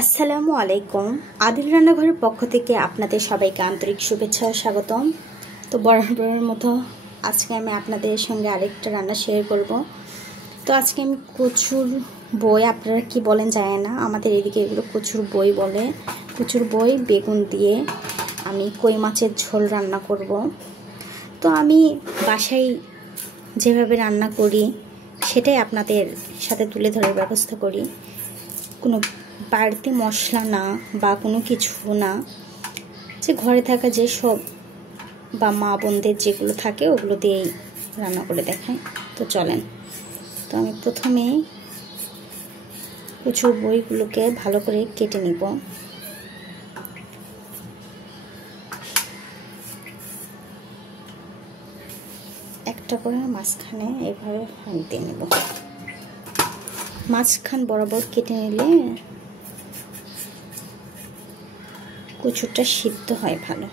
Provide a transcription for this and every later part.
আসসালামু আলাইকুম। আদিল রান্নাঘরের পক্ষ থেকে আপনাদের সবাইকে আন্তরিক শুভেচ্ছা ও স্বাগতম। তো বরাবরের মতো আজকে আমি আপনাদের সঙ্গে আরেকটা রান্না শেয়ার করব। তো আজকে আমি কচুর বই, আপনারা কি বলেন জানি না, আমাদের এদিকে এগুলো কচুর বই বলে। কচুর বই বেগুন দিয়ে আমি কই মাছের ঝোল রান্না করব। তো আমি বাসায় যেভাবে রান্না করি সেটাই আপনাদের সাথে তুলে ধরার ব্যবস্থা করি। কোনো বাড়তি মশলা না বা কোনো কিছু না, যে ঘরে থাকা যেসব বা মা বোনদের যেগুলো থাকে ওগুলো দিয়েই রান্না করে দেখাই। তো চলেন। তো আমি প্রথমে কচুর বইগুলোকে ভালো করে কেটে নিব। একটা করে মাঝখানে এভাবে ফাঁক দিয়ে নেব। মাঝখান বরাবর কেটে নিলে কচুরটা সিদ্ধ হয় ভালো।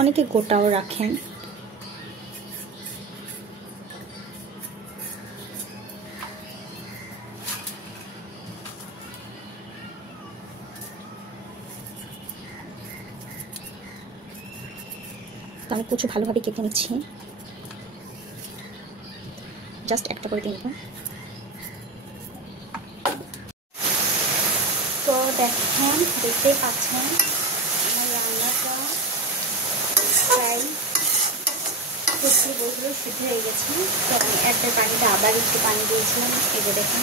অনেকে গোটাও রাখেন। তো আমি কচু ভালোভাবে কেটে নিচ্ছি। জাস্ট একটা করে দিয়ে নেব। তো দেখতেই পাচ্ছেন আমার রান্নাটা প্রায় কচুর বইগুলো সিদ্ধ হয়ে গেছে। তো আমি একটা পানিতে আবার একটু পানি দিয়েছিলাম, এই যে দেখেন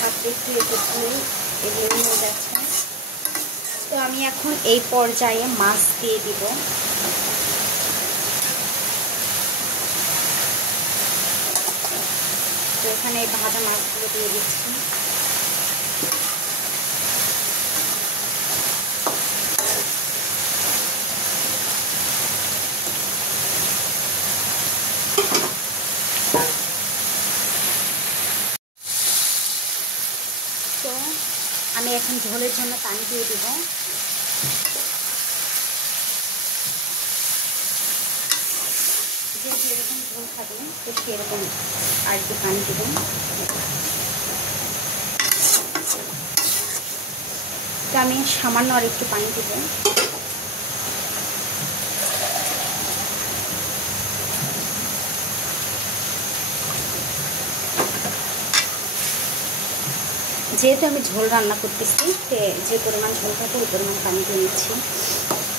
হাতে একটু এগুলো হয়ে যাচ্ছে। তো আমি এখন এই পর্যায়ে মাছ দিয়ে দিব। তো এখানে ভাজা মাছগুলো দিয়ে দিচ্ছি। তো আমি এখন ঝোলের জন্য পানি দিয়ে দিব। যে যেরকম ঝোল থাকবে তো সেরকম আর একটু পানি দেবেন। তো আমি সামান্য আর একটু পানি দেব। যেহেতু আমি ঝোল রান্না করতেছি, যে পরিমাণ ঝোল থাকে ওই পরিমাণ পানি দিয়ে নিচ্ছি।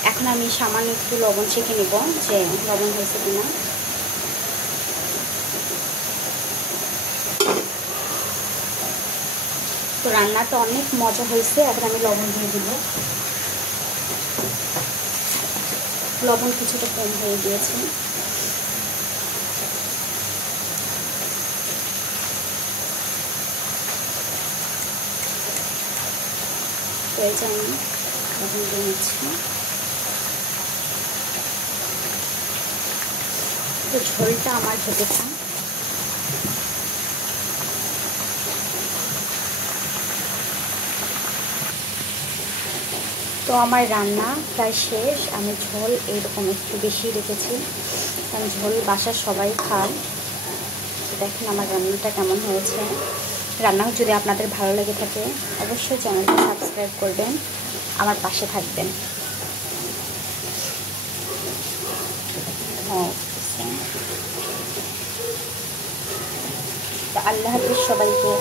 এখন আমি সামান্য একটু লবণ চেখে নেব যে লবণ হয়েছে কিনা। তো রান্নাটা অনেক মজা হয়েছে। এখন আমি লবণ দিয়ে দিব। লবণ কিছুটা কম হয়ে গিয়েছে। তো এই যে আমি লবণ দিয়ে নিচ্ছি। তো ঝোলটা আমার হতে থাক। তো আমার রান্না প্রায় শেষ। আমি ঝোল এইরকম একটু বেশি রেখেছি, কারণ ঝোল বাসার সবাই খায়। দেখেন আমার রান্নাটা কেমন হয়েছে। রান্না যদি আপনাদের ভালো লেগে থাকে অবশ্যই চ্যানেলটা সাবস্ক্রাইব করবেন, আমার পাশে থাকবেন। তো আল্লাহ হাফেজ সবাইকে।